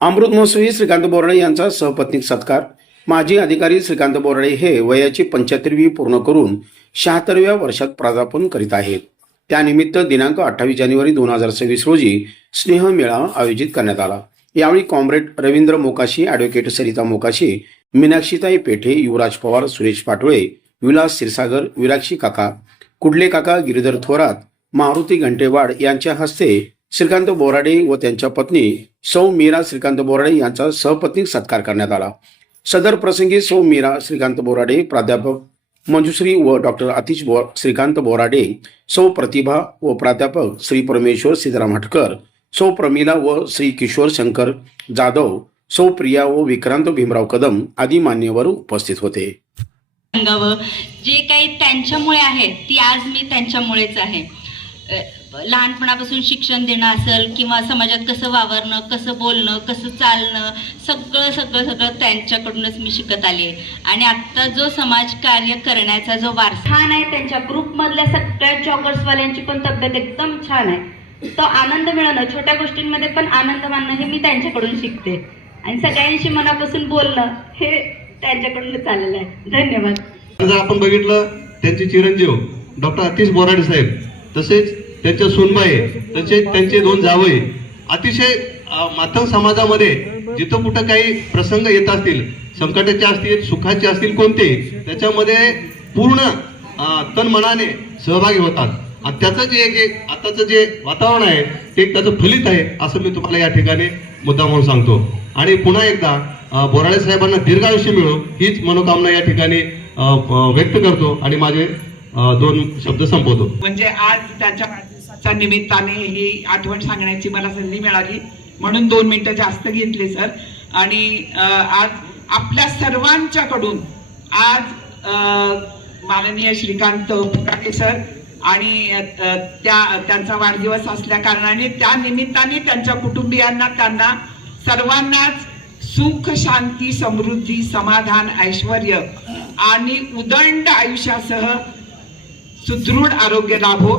अमृत महोत्सवी श्रीकांत बोराडे यांचा सहपत्नीक सत्कार. माजी अधिकारी श्रीकांत बोराडे हे वयाची पंच्याहत्तरवी पूर्ण करून शहात्तरव्या वर्षात पदार्पण करीत आहेत. त्यानिमित्त दिनांक अठ्ठावीस जानेवारी दोन हजार सव्वीस रोजी स्नेह मेळावा आयोजित करण्यात आला. यावेळी कॉम्रेड रवींद्र मोकाशी ॲडव्होकेट सरिता मोकाशी मीनाक्षीताई पेठे युवराज पवार सुरेश पाटोळे विलास क्षीरसागर विराक्षी काका कुडले काका गिरीधर थोरात मारुती घंटेवाड यांच्या हस्ते श्रीकांत बोराडे व त्यांच्या पत्नी सौ मीरा श्रीकांत बोराडे यांचा सहपत्नीक सत्कार करण्यात आला. सदर प्रसंगी सौ मीरा श्रीकांत बोराडे प्राध्यापक मंजुश्री व डॉक्टर आतिश बो श्रीकांत बोराडे सौ प्रतिभा व प्राध्यापक श्री परमेश्वर सीताराम हटकर सौ प्रमिला व श्री किशोर शंकर जाधव सौ प्रिया व विक्रांत भीमराव कदम आदी मान्यवर उपस्थित होते. जे काही त्यांच्यामुळे आहे ती आज मी त्यांच्यामुळेच आहे. लहानपणापासून शिक्षण देणं असेल किंवा समाजात कसं वावरणं कसं बोलणं कसं चालणं सगळं सगळं सगळं त्यांच्याकडूनच मी शिकत आले. आणि आत्ता जो समाज कार्य करण्याचा जो वारसा छान आहे त्यांच्या ग्रुपमधल्या सगळ्या जॉगर्सवाल्यांची पण तब्येत एकदम छान आहे. तो आनंद मिळणं छोट्या गोष्टींमध्ये पण आनंद मानणं हे मी त्यांच्याकडून शिकते. आणि सगळ्यांशी मनापासून बोलणं हे त्यांच्याकडून आलेलं आहे. धन्यवाद. जर आपण बघितलं त्यांचे चिरंजीव डॉक्टर अतिश बोराडे साहेब. तसेच त्यांच्या सुनबाई तसेच त्यांचे दोन जावई. अतिशय अं, समाजामध्ये जिथं कुठं काही प्रसंग येत असतील संकटाचे असतील सुखाचे असतील कोणते त्याच्यामध्ये पूर्ण तन मनाने सहभागी होतात. आणि त्याचं जे एक आताचं जे वातावरण आहे ते एक त्याचं फलित आहे असं मी तुम्हाला या ठिकाणी मुद्दा म्हणून सांगतो. आणि पुन्हा एकदा बोराळे साहेबांना दीर्घायुष्य मिळो हीच मनोकामना या ठिकाणी व्यक्त करतो आणि माझे दोन शब्द संपवतो. म्हणजे आज त्याच्या च्या निमित्ताने ही आठवण सांगण्याची मला संधी मिळाली. म्हणून दोन मिनिटं जास्त घेतले सर. आणि आज आपल्या सर्वांच्याकडून आज माननीय श्रीकांत पुराणे सर आणि त्या त्यांचा वाढदिवस असल्या कारणाने त्या निमित्ताने त्यांच्या कुटुंबियांना त्यांना सर्वांनाच सुख शांती समृद्धी समाधान ऐश्वर आणि उदंड आयुष्यासह सुदृढ आरोग्य लाभो.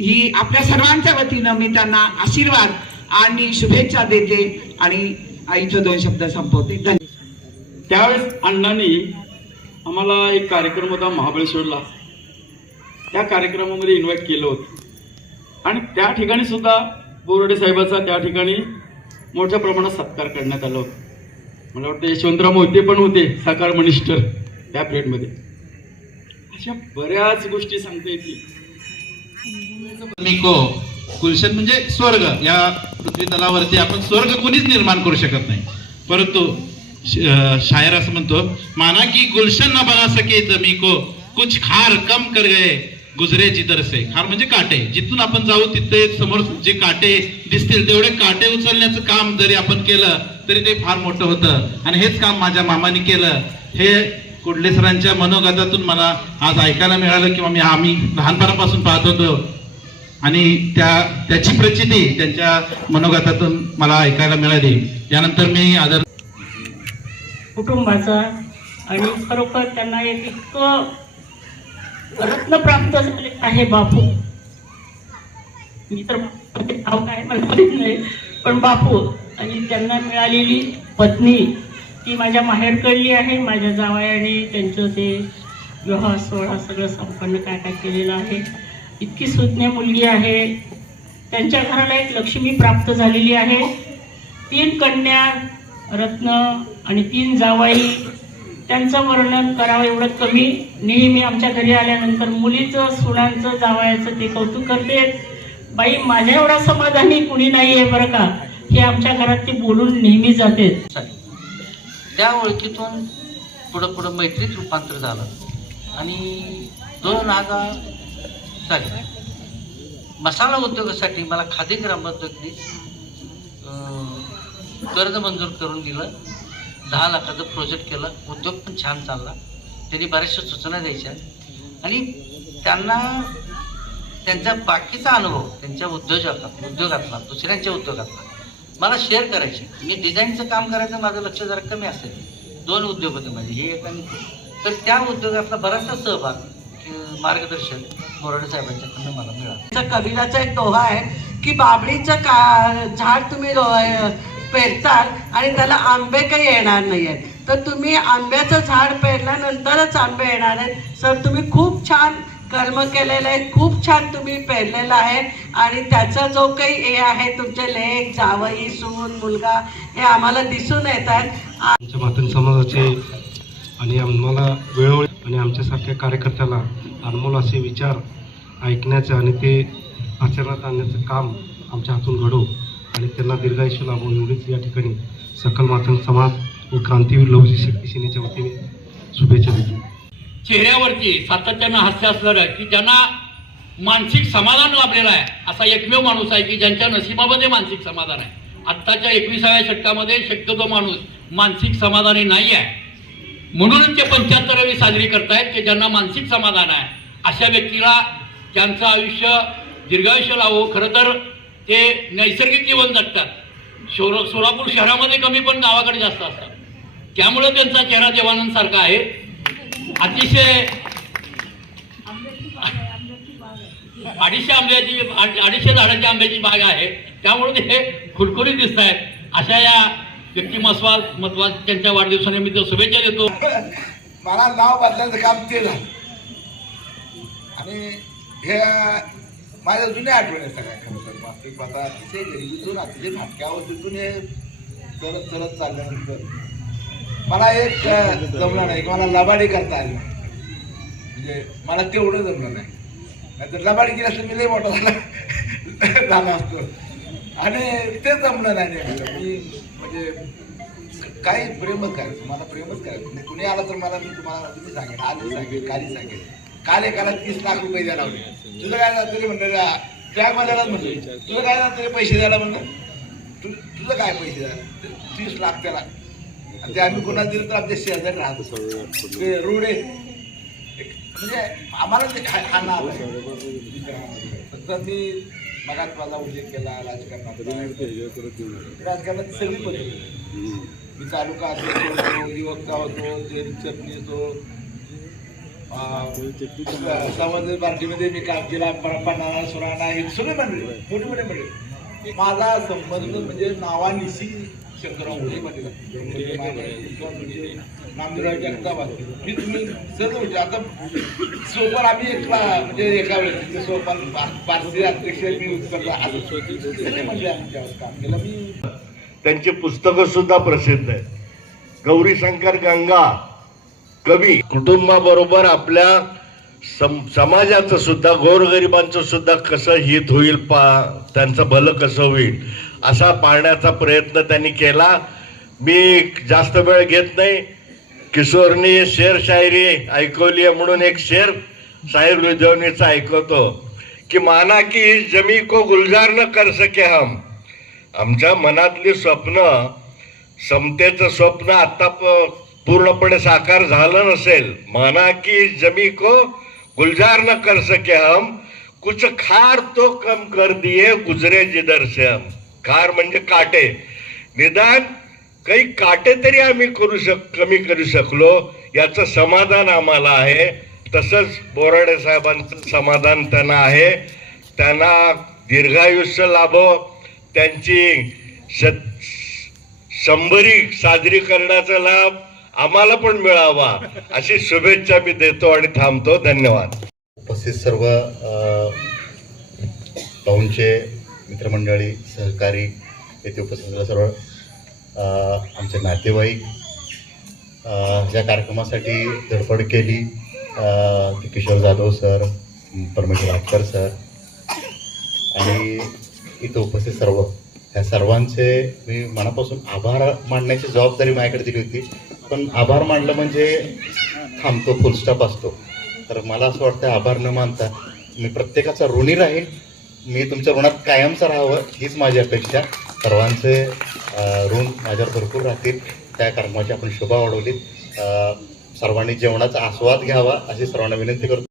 ही आपल्या सर्वांच्या वतीनं मी त्यांना आशीर्वाद आणि शुभेच्छा देते आणि आईचे दोन शब्द संपवते. धन्यवाद त्यावेळेस अण्णांनी आम्हाला एक कार्यक्रम होता महाबळेश्वरला. त्या कार्यक्रमामध्ये इन्व्हाइट केलं होतं. आणि त्या ठिकाणी सुद्धा बोर्डे साहेबाचा त्या ठिकाणी मोठ्या प्रमाणात सत्कार करण्यात आला होता. मला वाटतं यशवंतराव मोहिते पण होते साकार मिनिस्टर त्या पिरियडमध्ये अशा बऱ्याच गोष्टी सांगता येतील. गुलशन म्हणजे स्वर्ग. या पृथ्वी तलावरती आपण स्वर्ग कोणीच निर्माण करू शकत नाही. परंतु शायर असं म्हणतो माना की गुलशन न बना सके जमी को कुछ खार कम कर गए गुजरे जिधर से. खार म्हणजे काटे. जिथून आपण जाऊ तिथे समोर जे काटे दिसतील तेवढे काटे उचलण्याचं काम जरी आपण केलं तरी ते फार मोठं होतं. आणि हेच काम माझ्या मामाने केलं. हे कुडले सरांच्या मनोगतातून मला आज ऐकायला मिळालं किंवा मी आम्ही लहानपणापासून पाहत होतो. आणि त्या त्याची प्रचिती त्यांच्या मनोगतातून मला ऐकायला मिळाली. यानंतर मी आदर कुटुंबाचा आणि खरोखर त्यांना एक इतकं रत्न प्राप्त झाले आहे बापू. मी तर नाव काय मला नाही पण बापू आणि त्यांना मिळालेली पत्नी ती माझ्या माहेरकडली आहे माझ्या जावयाने त्यांचं ते विवाह सोहळा सगळं संपन्न काय काय केलेलं आहे. इतकी सुज्ञ मुलगी आहे. त्यांच्या घराला एक लक्ष्मी प्राप्त झालेली आहे. तीन कन्या रत्न आणि तीन जावाई त्यांचं वर्णन करावं एवढं कमी. नेहमी आमच्या घरी आल्यानंतर मुलीचं सुनांचं जावयाचं ते कौतुक करते. बाई माझ्या एवढा समाधानी कुणी नाही आहे बरं का? हे आमच्या घरात ते बोलून नेहमी जाते. त्या ओळखीतून पुढं पुढं मैत्रीत रूपांतर झालं. आणि दोन हजार साली मसाला उद्योगासाठी मला खादी ग्रामोद्योगनी कर्ज मंजूर करून दिलं. दहा लाखाचं प्रोजेक्ट केलं. उद्योग पण छान चालला. त्यांनी बऱ्याचशा सूचना द्यायच्या. आणि त्यांना त्यांचा बाकीचा अनुभव त्यांच्या उद्योजकात उद्योगातला दुसऱ्यांच्या उद्योगातला मला शेअर करायचे. मी डिझाईनचं काम करायचं माझं लक्ष जरा कमी असेल. दोन उद्योग होते माझे हे एक आणि तर त्या उद्योगातला बराचसा सहभाग मार्गदर्शन मोराडे साहेबांच्याकडनं मला मिळालं. कबीराचा एक दोहा आहे की बाबळीचं का झाड तुम्ही पेरताल आणि त्याला आंबे काही येणार नाही आहेत तर तुम्ही आंब्याचं झाड पेरल्यानंतरच आंबे येणार आहेत. सर तुम्ही खूप छान कर्म केलेलं आहे. खूप छान तुम्ही पेरलेलं आहे. आणि त्याचा जो काही हे आहे तुमचे लेख जावई सून मुलगा हे आम्हाला दिसून येतात आमच्या मातंग समाजाचे आणि आम्हाला वेळोवेळी आणि आमच्यासारख्या कार्यकर्त्याला अनमोल असे विचार ऐकण्याचं आणि ते आचरणात आणण्याचं काम आमच्या हातून घडो. आणि त्यांना दीर्घायुष्य लाभो. एवढीच या ठिकाणी सकल मातंग समाज व क्रांतीवीर लवजी शक्ती सेनेच्या वतीने शुभेच्छा देतो. चेहऱ्यावरती सातत्यानं हास्य असणारं की ज्यांना मानसिक समाधान लाभलेलं आहे असा एकमेव माणूस आहे की ज्यांच्या नशिबामध्ये मानसिक समाधान आहे. आत्ताच्या एकविसाव्या शतकामध्ये शक्यतो माणूस मानसिक समाधानी नाही आहे. म्हणूनच ते पंच्याहत्तरावी साजरी करतायत की ज्यांना मानसिक समाधान आहे अशा व्यक्तीला त्यांचं आयुष्य दीर्घायुष्य लावो खरं तर ते नैसर्गिक जीवन जगतात. शोर सोलापूर शहरामध्ये कमी पण गावाकडे जास्त असतात. त्यामुळे त्यांचा चेहरा देवानंदसारखा आहे. अतिशय अडीचशे आंब्याची अडीचशे झाडांची आंब्याची बाग आहे. त्यामुळे हे खुरखुरीत दिसत आहेत. अशा या व्यक्तिमत्वा महत्वा त्यांच्या वाढदिवसानिमित्त शुभेच्छा देतो. मला नाव बदलायचं काम ते झालं. आणि हे माझ्या जुन्या आठवणी सगळ्या. खरं तर वास्तविक आता अतिशय गरिबीतून अतिशय फाटक्यावरतीतून हे चलत चलत चालल्यानंतर. मला एक जमलं नाही. मला लबाडी करता आली. म्हणजे मला तेवढं जमलं नाही. नाहीतर लबाडी केली असं मी लई मोठा झाला. झाला असतो. आणि ते जमलं नाही मी म्हणजे काही प्रेमच करायचं. मला प्रेमच करायचं म्हणजे कुणी आलं तर मला मी तुम्हाला तुम्ही सांगेन आज सांगेल काली सांगेल. काल एकाला तीस लाख रुपये द्यायला लावले. तुझं काय झालं तरी म्हणलं? ट्रॅक वाल्यालाच म्हणलं. तुझं काय झालं तरी पैसे द्यायला म्हणलं? तु तुझं काय पैसे द्यायला? तीस लाख त्याला. ते आम्ही कोणाला दिलं तर आमच्या शेजारी राहतो ते रोड आहे. म्हणजे आम्हाला ते नाव आहे. फक्त मी मगात माझा उल्लेख केला राजकारणात राजकारणात सगळी पद्धत मी तालुका अध्यक्ष होतो युवकता होतो जेल चटणीचो समाज पार्टीमध्ये मी काम केला पन्नाळा सुराणा हे सगळे मंडळी मोठी मोठी मंडळी. माझा संबंध म्हणजे नावानिशी शंकरराव पाटील नामदेवराव तुम्ही सर्व म्हणजे आता सोपान आम्ही एकला म्हणजे एका वेळेस सोपान पारसी अध्यक्ष मी उत्तरला असं म्हणजे काम केलं मी त्यांची पुस्तकं सुद्धा प्रसिद्ध आहेत. गौरी शंकर गंगा कवी कुटुंबाबरोबर आपल्या सम समाजाचं सुद्धा गोरगरिबांचं सुद्धा कसं हित होईल पा त्यांचं भलं कसं होईल? असा पाळण्याचा प्रयत्न त्यांनी केला. मी जास्त वेळ घेत नाही. किशोरनी शेर शायरी ऐकवली आहे म्हणून एक शेर शाहीर लुधियानीचा ऐकवतो. की माना की जमी को गुलजार न कर सके हम. आमच्या मनातली स्वप्न समतेचं स्वप्न आता प- पूर्णपणे साकार झालं नसेल. माना की जमी को गुलजार न कर सके हम. कुछ खार तो कम कर दिए गुजरे जिधर से हम. खार म्हणजे काटे. निदान काही काटे तरी आम्ही करू शक कमी करू शकलो. याचं समाधान आम्हाला आहे. तसंच बोराडे साहेबांचं समाधान त्यांना आहे. त्यांना दीर्घायुष्य लाभो. त्यांची शत शंभरी साजरी करण्याचा लाभ आम्हाला पण मिळावा. अशी शुभेच्छा मी देतो आणि थांबतो. धन्यवाद. उपस्थित सर्व पाहुणचे मित्रमंडळी सहकारी येथे उपस्थित सर्व. आमचे नातेवाईक ज्या या कार्यक्रमासाठी धडपड केली. किशोर जाधव सर परमेश्वर आटकर सर आणि इथं उपस्थित सर्व. ह्या सर्वांचे मी मनापासून आभार मांडण्याची जबाबदारी माझ्याकडे दिली होती. पण आभार मानलं म्हणजे थांबतो फुलस्टॉप असतो. तर मला असं वाटतं आभार न मानता मी प्रत्येकाचा ऋणी राहील मी तुमच्या ऋणात कायमचं राहावं हीच माझी अपेक्षा. सर्वांचे ऋण माझ्यावर भरपूर राहतील. त्या कार्यक्रमाची आपण शोभा वाढवली सर्वांनी जेवणाचा आस्वाद घ्यावा अशी सर्वांना विनंती करतो.